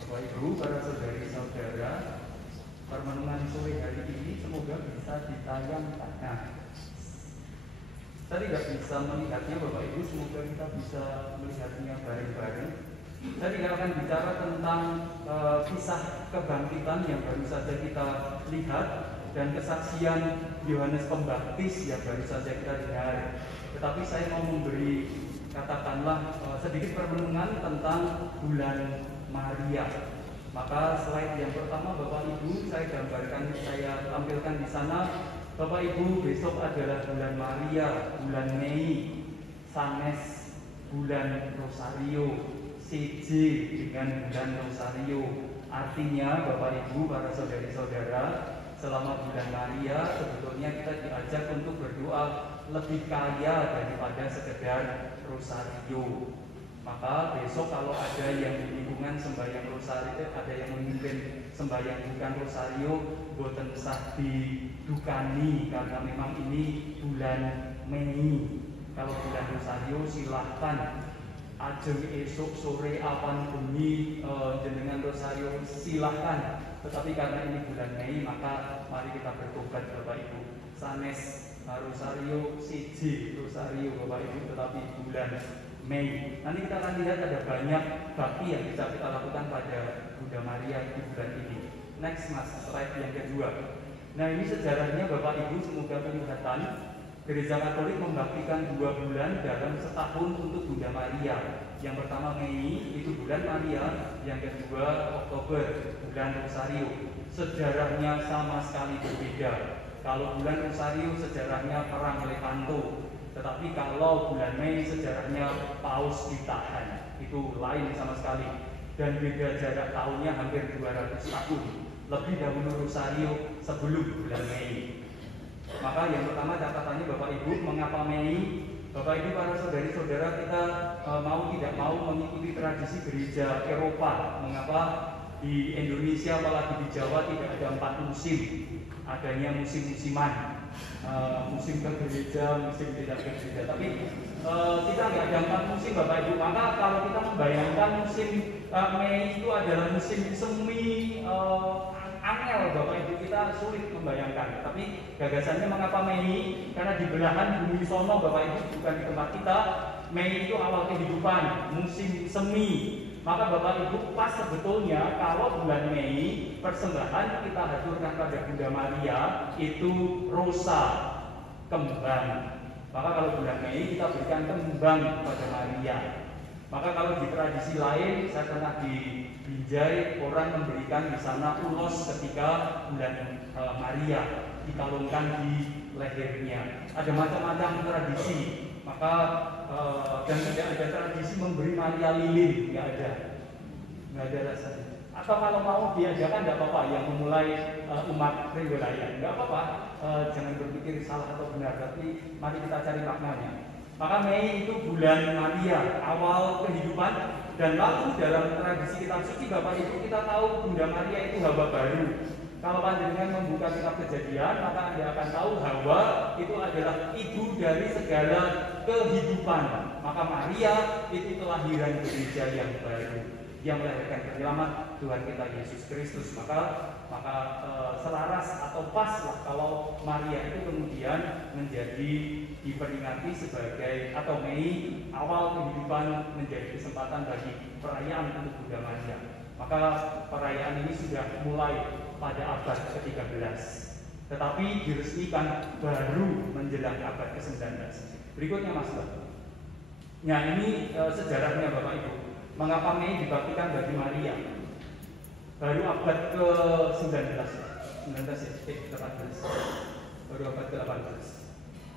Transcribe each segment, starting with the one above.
Bapak Ibu, para saudari-saudara, permenungan sore hari ini semoga bisa ditayangkan. Nah, saya tidak bisa melihatnya Bapak Ibu, semoga kita bisa melihatnya bareng-bareng. Saya tidak akan bicara tentang kisah kebangkitan yang baru saja kita lihat dan kesaksian Yohanes Pembaptis yang baru saja kita dengar. Tetapi saya mau memberi katakanlah sedikit permenungan tentang bulan Maria. Maka slide yang pertama Bapak Ibu saya gambarkan, saya tampilkan di sana. Bapak Ibu, besok adalah bulan Maria, bulan Mei, Sanes, bulan Rosario, CJ dengan bulan Rosario. Artinya Bapak Ibu, para saudari-saudara, selama bulan Maria sebetulnya kita diajak untuk berdoa lebih kaya daripada sekedar Rosario. Maka besok kalau ada yang di lingkungan sembahyang Rosario, ada yang memimpin sembahyang bukan Rosario, boten sah didukani karena memang ini bulan Mei. Kalau bulan Rosario silahkan ajeng esok sore awan bengi jenengan Rosario silahkan. Tetapi karena ini bulan Mei maka mari kita bertobat Bapak Ibu. Sanes Rosario, CJ Rosario Bapak Ibu, tetapi bulan Mei. Nanti kita akan lihat ada banyak bakti yang bisa kita lakukan pada Bunda Maria di bulan ini. Next mas, slide yang kedua. Nah ini sejarahnya Bapak Ibu, semoga kelihatan. Gereja Katolik membaktikan 2 bulan dalam setahun untuk Bunda Maria. Yang pertama Mei, itu bulan Maria. Yang kedua Oktober, bulan Rosario. Sejarahnya sama sekali berbeda. Kalau bulan Rosario sejarahnya perang Lepanto. Tetapi kalau bulan Mei sejarahnya paus ditahan, itu lain sama sekali. Dan beda jarak tahunnya hampir 200 tahun. Lebih dahulu Rosario sebelum bulan Mei. Maka yang pertama catatannya Bapak Ibu, mengapa Mei? Bapak Ibu, para saudari-saudara, kita mau tidak mau mengikuti tradisi gereja Eropa. Mengapa di Indonesia apalagi di Jawa tidak ada 4 musim? Adanya musim-musiman. Musim ke gereja, musim tidak ke gereja. Tapi kita nggak ada 4 musim Bapak Ibu. Maka kalau kita membayangkan musim Mei itu adalah musim semi angel Bapak Ibu, kita sulit membayangkan. Tapi gagasannya mengapa Mei? Karena di belahan bumi sono Bapak Ibu, bukan di tempat kita. Mei itu awal kehidupan, musim semi. Maka Bapak Ibu pas sebetulnya kalau bulan Mei persembahan kita haturkan pada Bunda Maria itu rosa, kembang. Maka kalau bulan Mei kita berikan kembang pada Maria. Maka kalau di tradisi lain saya pernah di Binjai orang memberikan di sana ulos ketika bulan Maria dikalungkan di lehernya. Ada macam-macam tradisi. Maka dan tidak ada tradisi memberi Maria lilin, nggak ada rasanya. Atau kalau mau diadakan nggak apa-apa, yang memulai umat Renggolaya nggak apa-apa, jangan berpikir salah atau benar, tapi mari kita cari maknanya. Maka Mei itu bulan Maria, awal kehidupan, dan lalu dalam tradisi kitab suci Bapak Ibu kita tahu Bunda Maria itu Hawa baru. Kalau panjenengan membuka kitab Kejadian, maka Anda akan tahu Hawa itu adalah ibu dari segala kehidupan. Maka Maria itu kelahiran gereja yang baru, yang melahirkan penyelamat Tuhan kita Yesus Kristus. Maka selaras atau pas lah kalau Maria itu kemudian menjadi diperingati sebagai, atau Mei awal kehidupan menjadi kesempatan bagi perayaan untuk Bunda Maria. Maka perayaan ini sudah mulai pada abad ke-13, tetapi diresmikan baru menjelang abad ke-19. Berikutnya Mas Mbak. Nah ini sejarahnya Bapak Ibu. Mengapa Mei dibaktikan bagi Maria? Baru abad ke-19, 18. Baru abad ke-18.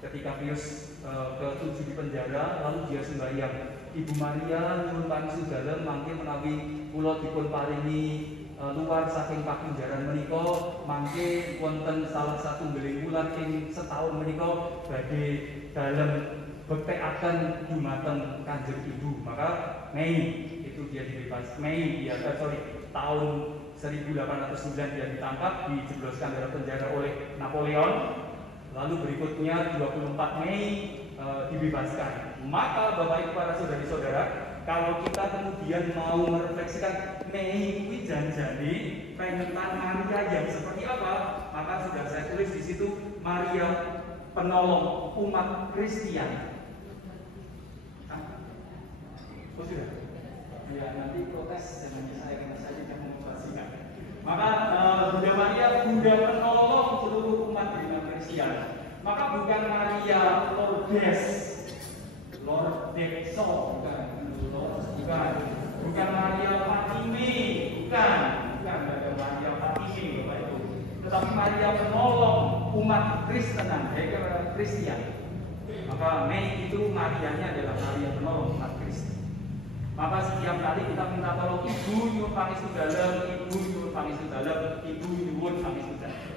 Ketika Pius ke-7 di penjara, lalu dia sembahyang, Ibu Maria nyuwun panuwun dalem mangke menawi kula dipun paringi luar saking pakunjaran menika, mangke wonten salah satu beling wulan ing setahun menika badhe dalem bektekaken dumateng Kanjeng Ibu. Maka Mei itu dia dibebas. Mei tahun 1809 dia ditangkap, dijebloskan dalam penjara oleh Napoleon. Lalu berikutnya 24 Mei dibebaskan. Maka Bapak Ibu para saudari-saudara, kalau kita kemudian mau merefleksikan Mei kuwi janjane pengentan Maria yang seperti apa, maka sudah saya tulis di situ Maria penolong umat Kristian. Oh sudah? Ya nanti protes dengan saya karena saya tidak memobasikan. Maka Bunda Maria Bunda penolong seluruh umat Kristian. Maka bukan Maria Lourdes, Lourdexo, bukan Maria Fatime, bukan ada Maria Fatime Bapak Ibu. Tetapi Maria penolong umat Kristenan, Kristian. Maka Mei itu Marianya adalah Maria penolong umat Kristen. Maka setiap kali kita minta tolong Ibu nyuwun pangestu-dalem, Ibu nyuwun pangestu-dalem, Ibu nyuwun pangestu-dalem.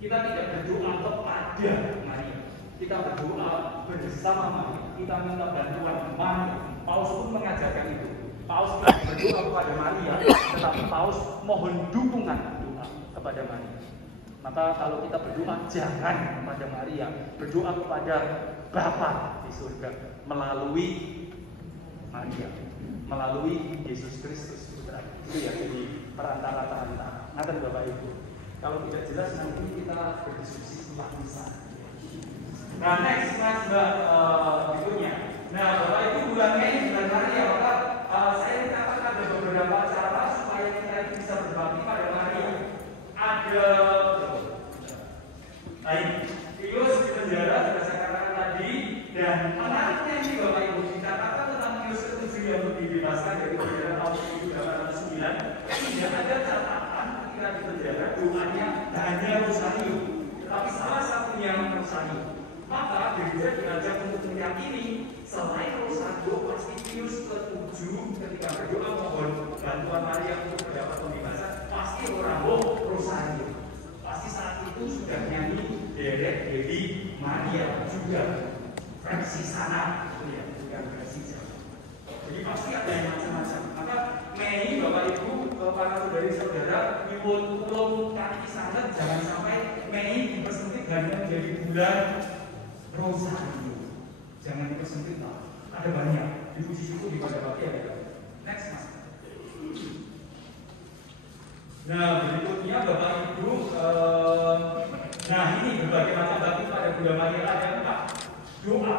Kita tidak berdoa kepada Maria, kita berdoa bersama Maria. Kita minta bantuan Maria. Paus pun mengajarkan itu. Paus berdoa kepada Maria, tetapi Paus mohon dukungan doa kepada Maria. Maka kalau kita berdoa jangan kepada Maria, berdoa kepada Bapa di surga melalui Maria, melalui Yesus Kristus Putra. Itu ya jadi perantara. Nanti Bapak Ibu. Kalau tidak jelas nanti kita berdiskusi setelah misa. Nah next Mas Mbak berikutnya. Nah Bapak Ibu bulan Mei bulan Maria, maka saya mencatat ada beberapa cara supaya kita bisa berbakti pada Maria. Ada Pius di penjara sudah saya katakan tadi, dan menariknya ini Bapak Ibu dicatatkan tentang Pius ke-7 yang dibebaskan dari penjara tahun 1809. Tidak ada catatan ketika di penjara doanya hanya rosario, tapi salah satunya rosario. Maka gereja diajak untuk meyakini selain rosario pasti Pius ke-7 ketika berdoa mohon bantuan Maria untuk mendapat pembebasan pasti orang rosario. Pasti saat itu sudah nyanyi Deret Dewi Maria juga versi sana, ya, bukan versi Jawa. Jadi pasti ada yang macam-macam. Maka Mei Bapak Ibu, para saudari-saudara, nyuwun tulung kaki sangat jangan sampai Mei dipersempit hanya menjadi bulan rosario. Jangan dipersempit lah. Ada banyak. Di puji syukur di pada bakti ada. Next Mas. Nah berikutnya Bapak Ibu, nah ini berbagai macam bakti pada Bunda Maria ada 4 doa.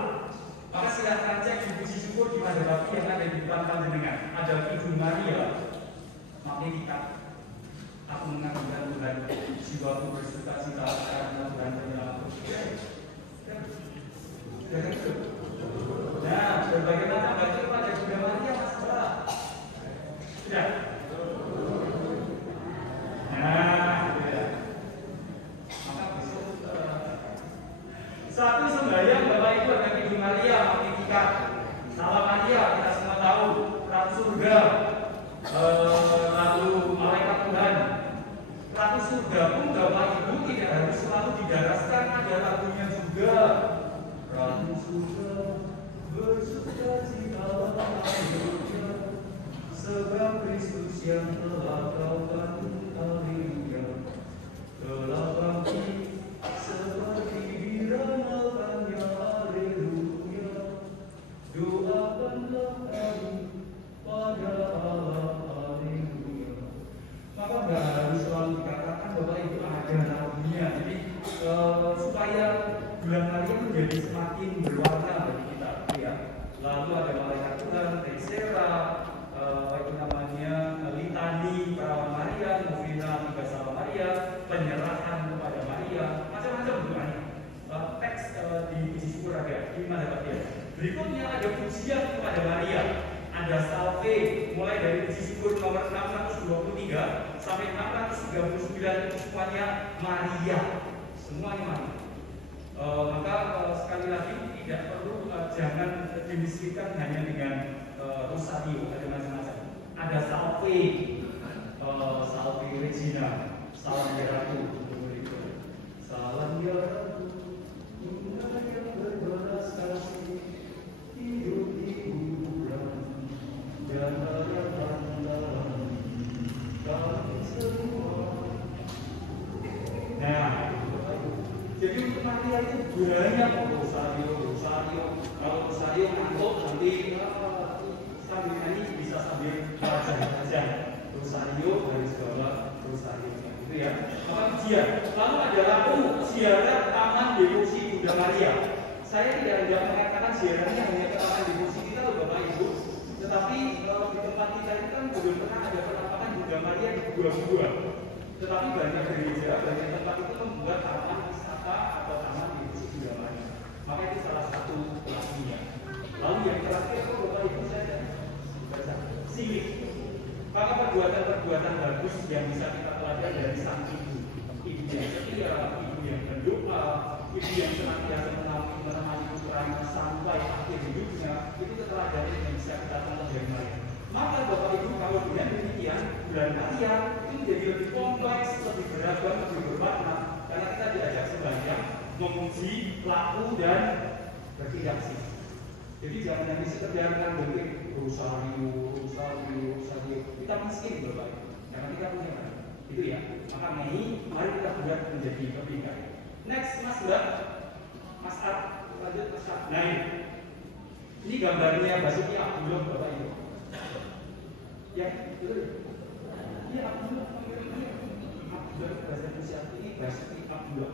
Maka silahkan cek di puji syukur di pada bakti yang ada di depan panjenengan. Ada Ibu Maria, Magnificat. Aku mengagungkan Tuhan, jiwaku bersuka-cita karena Tuhan menyelamatkan. Nah berbagai macam bakti pada Bunda Maria Mas Bala. Sudah. Maka besok satu sembahyang Bapak Ibu ada Ibu Maria Magnificat, Salam Maria kita semua tahu, Ratu Surga, lalu Malaikat Tuhan. Ratu Surga pun Bapak Ibu tidak harus selalu didaraskan, ada lagunya juga. Ratu Surga bersuka-cita sebab Kristus yang telah kau bangun. Telah bangkit seperti diramalkannya, haleluya. Doakanlah kami pada Allah, haleluya. Maka nggak harus selalu dikatakan Bapak Ibu ada lagunya. Jadi supaya bulan Maria menjadi semakin berwarna bagi kita, ya. Lalu ada Malaikat Tuhan, Tercera, itu namanya litani perawan Maria, novena tiga Salam Maria, penyerahan kepada Maria, macam-macam doanya. Teks di puji syukur ada di mana Pak ya? Berikutnya ada pujian kepada Maria. Ada salve mulai dari puji syukur nomor 623 sampai 639 itu semuanya Maria, semuanya Maria. Maka sekali lagi tidak perlu jangan dimiskinkan hanya dengan rosario, ada macam-macam. Ada salve, salve Regina, salam ya Ratu, salam ya Ratu, Bunda yang berbelas kasih, hidup di hiburan dan harapan dalam kami semua. Nah, jadi untuk Maria itu banyak rosario. Kalau rosario ngantuk nanti sambil Rosario garis bawah Rosario, gitu ya. Maka pujian. Lalu ada lampu ziarah Taman Devosi Bunda Maria. Saya tidak mengatakan ziarahnya hanya ke Taman Devosi kita loh Bapak Ibu, tetapi di tempat kita itu kan belum pernah ada penampakan Bunda Maria di gua-gua. Tetapi banyak gereja, banyak tempat itu membuat taman wisata atau taman Devosi Bunda Maria. Maka itu salah satu lakunya. Lalu yang terakhir itu Bapak Ibu saya baca silik. Maka perbuatan-perbuatan bagus yang bisa kita pelajari dari sang ibu yang setia, ibu yang berdoa, ibu yang senantiasa menemani putranya sampai akhir hidupnya, itu keteladanan yang bisa kita tonton dari Maria. Maka Bapak Ibu kalau dengan demikian bulan Maria itu jadi lebih kompleks, lebih beragam, lebih berwarna karena kita diajak sembahyang, memuji, laku dan bertindak sih. Jadi jangan nanti sekedar kan bentuk Rosario. Kita miskin Bapak Ibu, karena kita punya kan. Itu ya. Maka Mei, mari kita buat menjadi lebih baik. Next, Mas Mbak, Mas Ar, lanjut Mas Ar. Nah ini gambarnya Basuki Abdullah Bapak Ibu. Ya, betul. Iya Abdullah, Abdullah bahasa Indonesia ini Basuki Abdullah.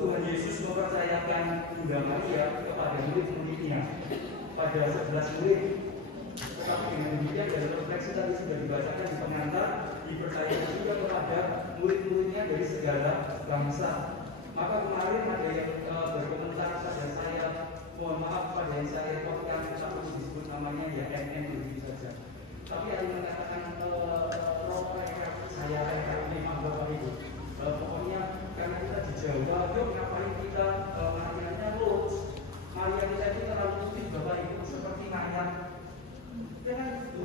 Tuhan Yesus mempercayakan Bunda Maria kepada murid-muridnya pada 11 murid. Tetapi dengan demikian dalam refleksi tadi sudah dibacakan di pengantar, dipercayakan juga kepada murid-muridnya dari segala bangsa. Maka kemarin ada yang berkomentar pada saya, mohon maaf pada yang saya repotkan, tak perlu disebut namanya ya MM begitu saja. Tapi ada yang mengatakan saya reka memang Bapak Ibu. Pokoknya karena kita di Jawa, yuk ngapain kita Marianya lurus. Maria kita itu terlalu putih Bapak Ibu seperti mayat. Jangan itu.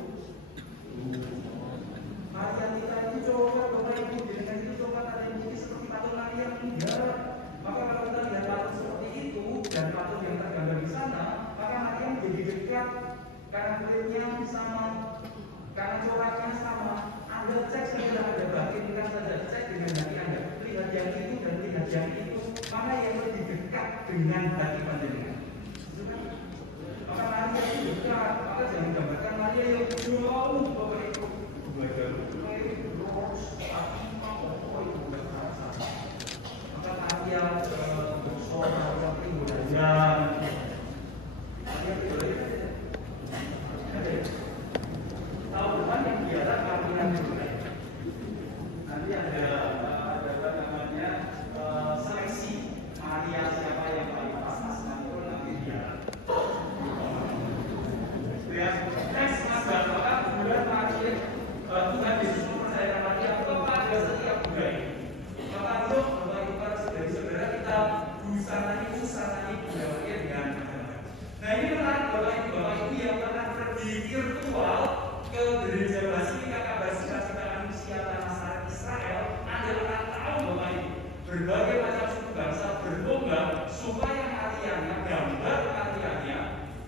Maria kita itu coba Bapak Ibu dengan itu coba ada yang putih seperti patung Maria enggak. Maka kalau kita lihat patung seperti itu dan patung yang tergambar di sana, maka Maria menjadi dekat karena kulitnya sama, karena coraknya sama. Anda cek saja ada batinkan saja, cek dengan hati Anda. Lihat yang itu dan lihat yang itu, mana yang lebih dekat dengan hati panjenengan. Maka Maria itu dekat, maka jangan gambarkan Maria yang jauh Bapak Ibu. Maka Maria seorang ibu dan tahun depan yang biara kaminan nanti ada namanya seleksi Maria siapa yang paling pas nanti biara. Ya, next Mas Bapak, bulan Maria Tuhan Yesus mempercayakan Maria kepada setiap budaya. Maka untuk Bapak Ibu para saudara-saudara kita busana budaya Maria dengan macam-macam. Nah ini menarik Bapak Ibu yang pernah pergi virtual ke gereja Basilika Kabarista Ciptaan Manusia Tanah Saret Israel, Anda akan tahu Bapak Ibu berbagai macam suku bangsa berlomba supaya Marianya, gambar Marianya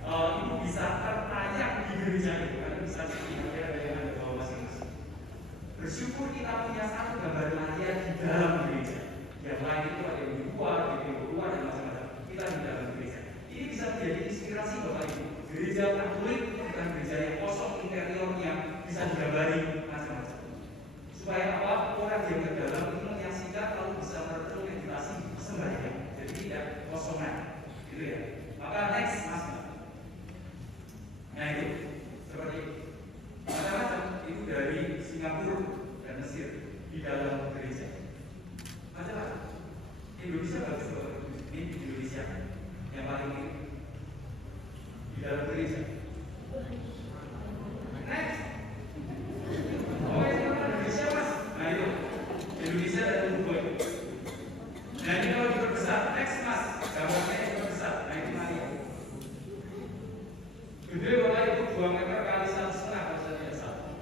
itu bisa tertayang di gereja itu. Anda bisa cek di ada yang ada bawa masing-masing. Bersyukur kita punya satu gambar Maria di dalam gereja. Yang lain itu ada yang di luar, dan macam-macam. Kita di dalam gereja. Ini bisa menjadi inspirasi Bapak Ibu. Gereja Katolik bukan gereja yang kosong interiornya, bisa digambari macam-macam. Supaya apa? Orang yang ke dalam itu menyaksikan lalu bisa terorientasi sembahyang. Jadi tidak kosongan, gitu ya. Maka next Mas. Nah itu seperti itu. Macam-macam itu dari Singapura dan Mesir di dalam gereja. Macam-macam. Indonesia bagus Bapak. Ini Indonesia yang paling ini di dalam gereja. Next. Oh ini Indonesia Mas. Nah itu Indonesia dan Uruguay. Nah ini kalau diperbesar, next Mas. Gambarnya diperbesar. Nah ini Maria. Gede Bapak Ibu 2 meter kali 1,5 kalau saya tidak salah.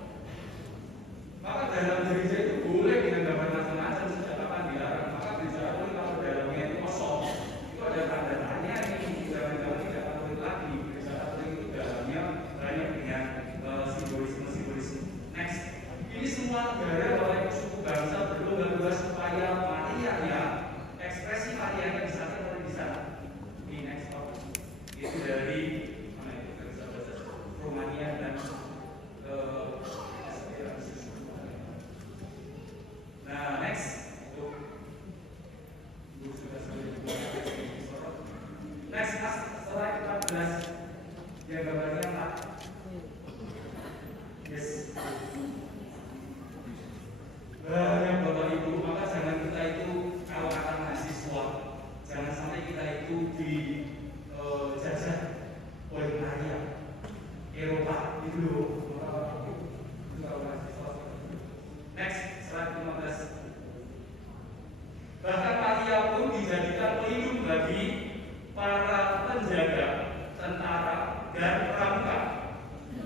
Maka dalam gereja itu boleh dengan gambar macam-macam sejak kapan dilarang. Maka gereja Katolik kalau dalamnya itu kosong, itu ada tanda tanya ini jangan tidak Katolik lagi. Gereja Katolik itu dalamnya banyak dengan simbolisme. Next, ini semua negara Bapak Ibu suku bangsa berlomba-lomba supaya Marianya, ekspresi Marianya bisa terlihat di sana. Ini next Pak. Itu dari Romania dan Yang Bapak Ibu, maka jangan kita itu kalau kata mahasiswa, jangan sampai kita itu dijajah oleh Italia, Eropa itu loh. Kalau mahasiswa. Next, slide 15. Bahkan Maria pun dijadikan pelindung bagi para penjaga, tentara, dan pramuka.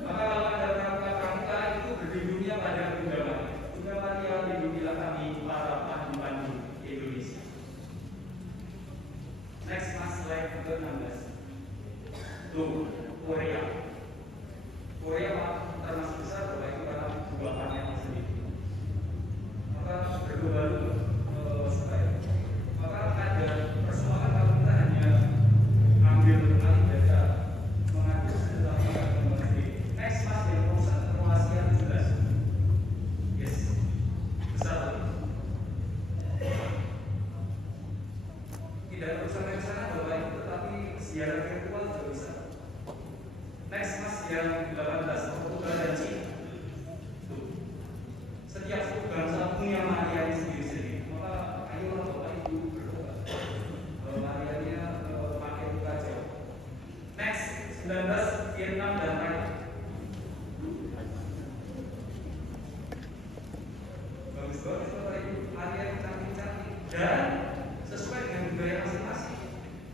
Maka kalau ada pramuka itu berlindungnya pada Bunda Maria. Bunda Maria, lindungilah kami para pandu-pandu Indonesia. Next, mas, slide ke-16. Tuh, Korea. Korea termasuk besar, Bapak Ibu, karena buatannya sendiri. Maka berlomba-lomba. Maka ada persoalan kalau kita hanya ambil alih data, mengambil setelah mengerti. Next, mas, yang perusahaan Kroasia 17. Yes, besar. Tidak perlu sampai ke sana Bapak Ibu, tetapi siaran virtual juga bisa. Next, mas, yang 18, Portugal dan Cina. Setiap suku bangsa punya Maria sendiri-sendiri. Maka ayo Bapak Ibu berdoa. Marianya pakai buka jauh. Next, 19, Vietnam dan Thailand. Bagus banget Bapak Ibu, Maria yang cantik-cantik dan sesuai dengan budaya masing-masing.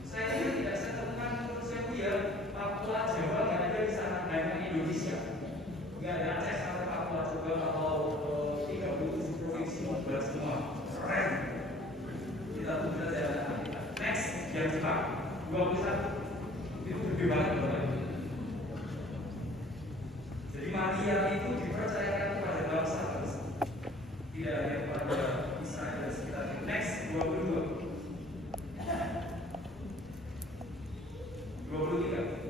Saya tidak bisa temukan menurut saya ya, Papua Jawa nggak ada di sana, hanya Indonesia. Nggak ada Aceh atau Papua Jawa atau 37 provinsi membuat semua keren. Kita tunggu saja. Next, yang Jepang 21. Itu gede banget Bapak Ibu. Jadi Maria itu dipercayakan kepada bangsa-bangsa, tidak hanya kepada Israel dan sekitarnya. Next, 22. 23.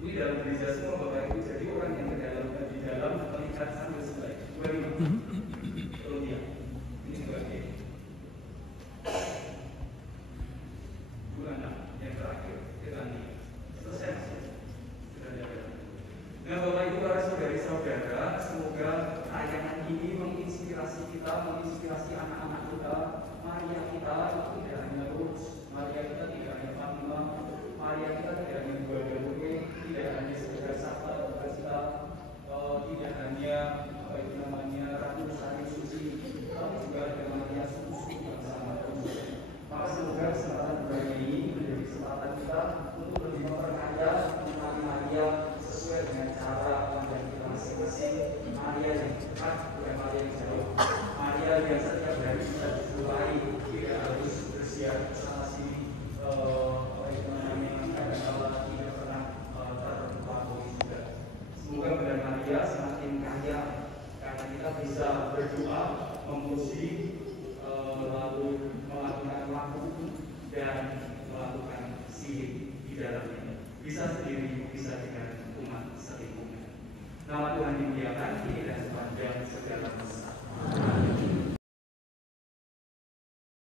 Ini dalam gereja semua Bapak Ibu, jadi orang yang di dalam melihat sambil sebelah. 25. Claudia. Ini sebagai 26 yang terakhir, Irlandia.